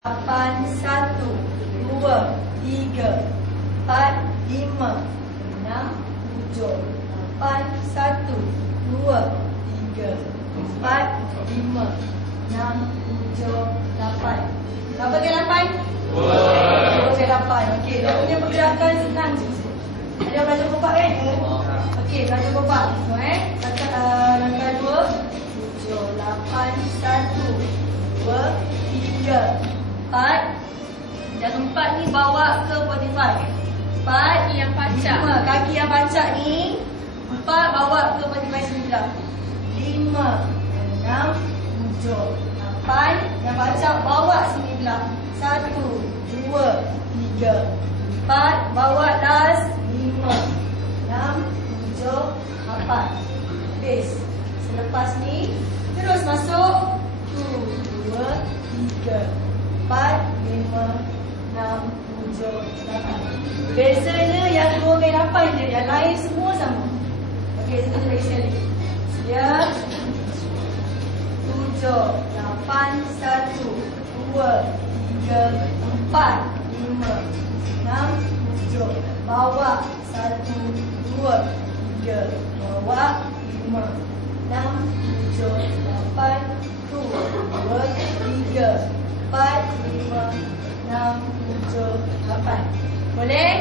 lapan, satu, dua, tiga, empat, lima, enam, tujuh, lapan, satu, dua, tiga, empat, lima, enam, tujuh, lapan. Berapa ke lapan? Dua ke lapan. Okey, dia punya pergerakan senang je. Ada belajar kopak kan? Okey, belajar kopak. So, eh. Langkah, uh, langkah dua. Tujuh, lapan, satu, dua, tiga, empat. Yang empat ni bawa ke 45. Empat. yang pacak. Lima. Kaki yang pacak ni. Empat bawa ke 45 sembilan. Lima. Enam. Tujuh. Lapan. Yang pacak bawa sembilan. Satu. Dua. Tiga. Empat. Bawa last. Lima. Enam. Tujuh. Lapan. Habis. Selepas ni. Terus masuk. Biasanya yang dua ke lapan je, yang lain semua sama. Okey, satu lagi sekali. Ya. Tujuh, lapan, satu, dua, tiga, empat, lima, enam, tujuh. Bawa, satu, dua, tiga, bawa, lima, enam, tujuh, lapan, dua, dua, tiga, empat, lima, enam, tujuh, lapan. Olé.